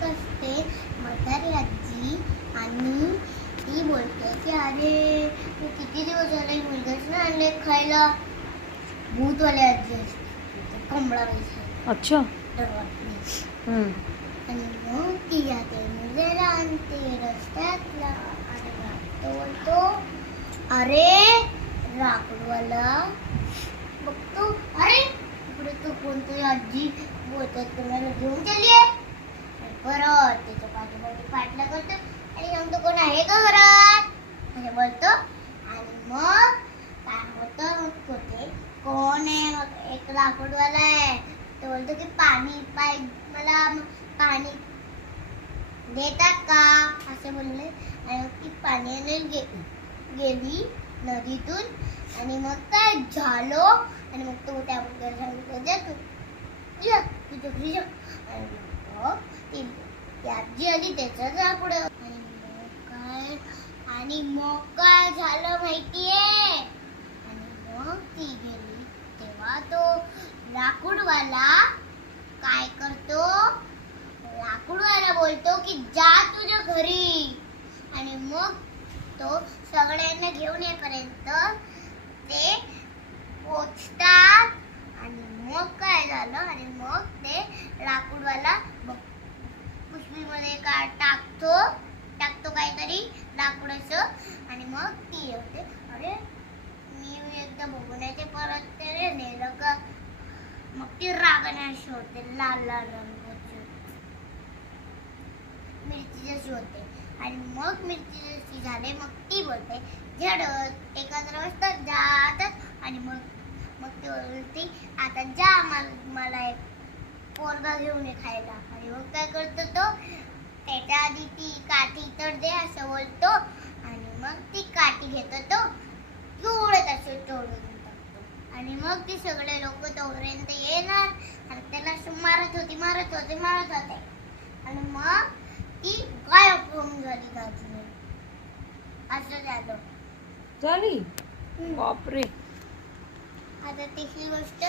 एक असते म्हातारी आजी आणि ती बोलते की अरे मी किती दिवस झाले मुलगाच ना आणले खायला. भूतवाले आजी असते कोंबडा पैसे अच्छा. आणि मग ती जाते मुलीला आणते रस्त्यातला आणि तो बोलतो अरे लाकडवाला बघतो अरे इकडे तू कोणतरी आजी बोलतात कोणाला घेऊन चालली आहे. परत त्याच्या पाठीमागे पाठला करतो आणि सांगतो कोण आहे का घरात म्हणजे बोलतो. आणि मग काय होतं मग होते कोण आहे मग एक लाकडवाला आहे. तो बोलतो की पाणी मला पाणी देतात का असे बोलले. आणि मग ती पाणी आणायला गेली नदीतून आणि मग काय झालो आणि मग तो त्या मुलग्याला सांगितलं जा तू तुझ्या घरी जा. आणि मग ती आजी आली त्याच्या पुढे आणि मग काय झालं माहितीये. आणि मग ती गेली तेव्हा तो लाकूडवाला काय करतो. लाकूडवाला बोलतो की जा तुझ्या घरी. आणि मग तो सगळ्यांना घेऊन येईपर्यंत ते पोचतात. आणि मग काय झालं आणि मग ते लाकूडवाला पिशवीमध्ये काय टाकतो काहीतरी लाकूडाचं. आणि मग ती होते अरे मी एकदा बघून यायचे परत ते नेलं का. मग ती रागाने शोधते लाल लाल रंगाची मिरची जशी होते. आणि मग मिरची जशी झाले मग ती बोलते झडत एकत्र वाजतात जातात. आणि मग ती बोलते आता जा मला एक पोरगा घेऊन ये खायला. आणि मग काय करतो तो त्याच्या आधी ती काठी तर दे असं बोलतो. आणि मग ती काठी घेतो तो जोरात असे तोडून टाकतो. आणि मग ती सगळे लोक तोपर्यंत येणार आणि त्याला मारत होते. आणि मग ती गायब होऊन झाली गाजून असं झालं. झाली. बापरे. आता तिसरी गोष्ट